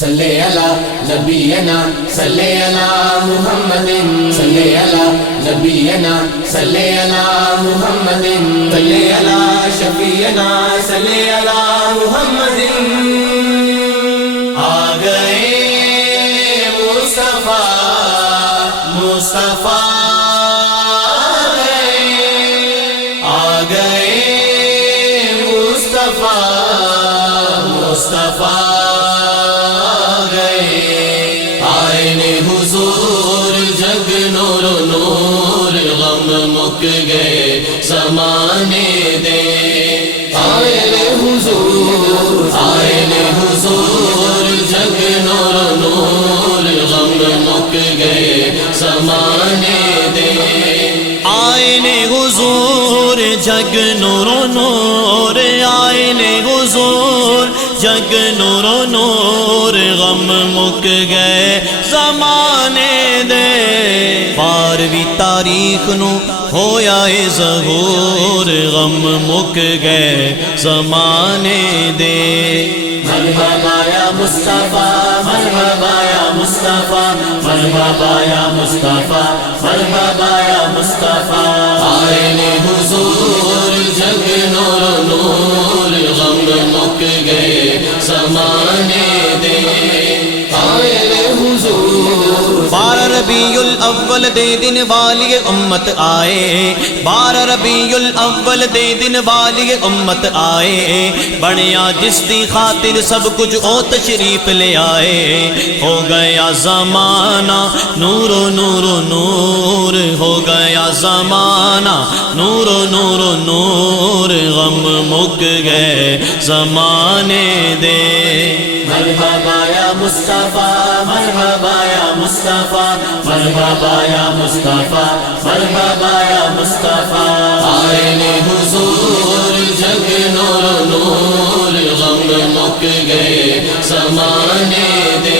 صلی علی نبینا صلی علی محمد صلی علی نبینا صلی علی محمد صلی علی شفیعنا صلی علی محمد آ گئے مصطفیٰ مصطفیٰ آ گئے مصطفیٰ مصطفیٰ حضور جگ نور نور غم مک گئے زمانے دے آئے حضور جگ نور نور غم مک گئے زمانے دے آئے حضور جگ نور نور آئے حضور جگ نور نور غم مک گئے زمانے دے بارہویں تاریخ نو ہویا اے ظہور غم مک گئے زمانے دے مرحبا یا مصطفیٰ مرحبا یا مصطفیٰ مرحبا یا مصطفیٰ مرحبا یا مصطفیٰ آئے حضور جگ نور نور غم مک گئے زمانے دے آئے حضور 12 ربیع الاول دے دن والی امت آئے 12 ربیع الاول دے دن والی امت آئے بنیا جس دی خاطر سب کچھ او تشریف لے آئے ہو گیا زمانہ نور نور نور ہو گیا زمانہ نور نور نور غم مک گئے زمانے دے مرحبا یا مصطفیٰ مرحبا یا مصطفیٰ مرحبا یا مصطفیٰ مرحبا یا مصطفیٰ آئے حضور جگ نور نور غم مک گئے زمانے دے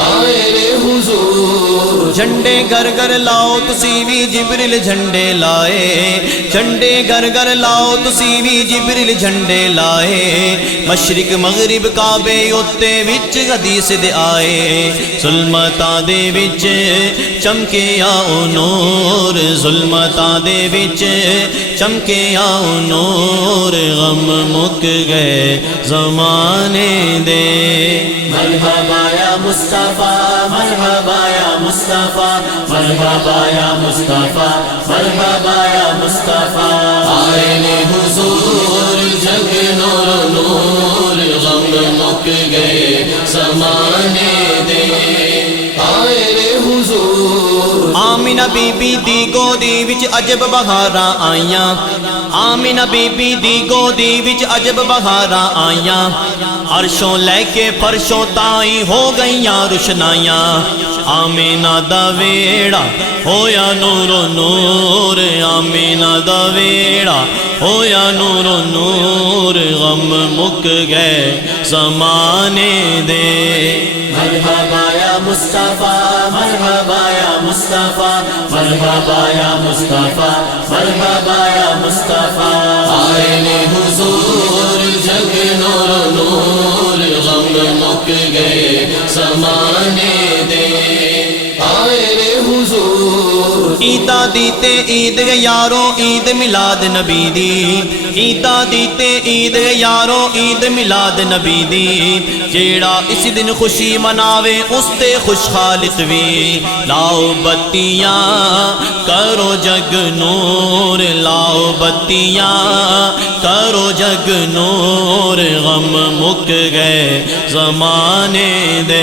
آئے حضور جھنڈے گھر گھر لاؤ تسی بھی جبریل جھنڈے لائے جھنڈے گھر گھر لاؤ تسی بھی جبریل جھنڈے لائے مشرق مغرب کعبے اتے وچ حدیث دے آئے ظلمتاں دے وچ چمکے آؤ نور ظلمتاں دے وچ چمکے آؤ نور غم مک گئے زمانے دے مرحبا یا مصطفیٰ مرحبا یا مصطفیٰ مرحبا یا مصطفیٰ مرحبا یا مصطفیٰ آئے حضور جگ نور نور غم مک گئے زمانے دے آئے حضور آمینہ بی بی دی گودی وچ عجب بہاراں آئیاں آمینہ بی بی دی گودی وچ عجب بہاراں آئیاں عرشوں لے کے فرشوں تائیں ہو گئیاں روشنائیاں آمینہ دا ویڑا ہویا نور نور آمینہ دا ویڑا ہویا نور نور غم مک گئے زمانے دے مرحبا یا مصطفیٰ مرحبا یا مصطفیٰ مرحبا یا مصطفیٰ مرحبا یا مصطفیٰ آئے حضور جگ نور نور غم مک گئے زمانے دے آئے حضور عیدہ دیتے عید یارو عید میلاد نبی دی عیدہ دیتے عید یارو عید میلاد نبی دی جیڑا اس دن خوشی مناوے اس تے خوش خالق وی لاؤ بتیاں کرو جگ نور لاؤ بتیاں کرو جگ نور غم مک گئے زمانے دے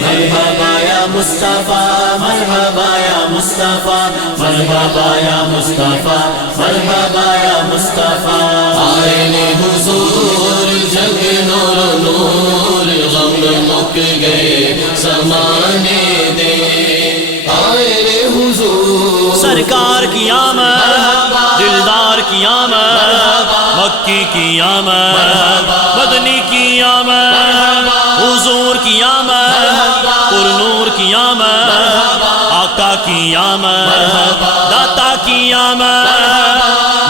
مرحبا یا مصطفیٰ مرحبا یا مصطفیٰ مرحبا یا مصطفیٰ مرحبا یا مصطفیٰ آئے حضور جگ نور نور غم مک گئے زمانے دے آئے حضور سرکار کی آمد دلدار کی آمد مکی کی آمد مدنی کی آمد حضور کی آمد پرنور کی آمد آقا کی آمد داتا کی آمد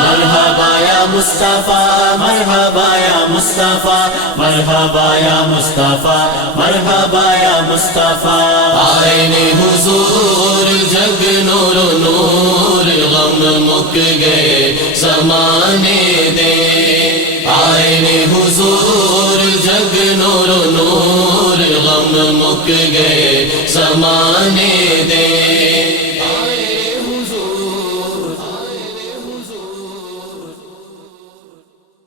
مرحبا یا مصطفیٰ مرحبا یا مصطفیٰ مرحبا یا مصطفیٰ مرحبا یا مصطفیٰ آئے نے حضور جگ نور و نور غم مک گئے زمانے دے آئے نے حضور جگ نور و نور غم مک گئے زمانے دے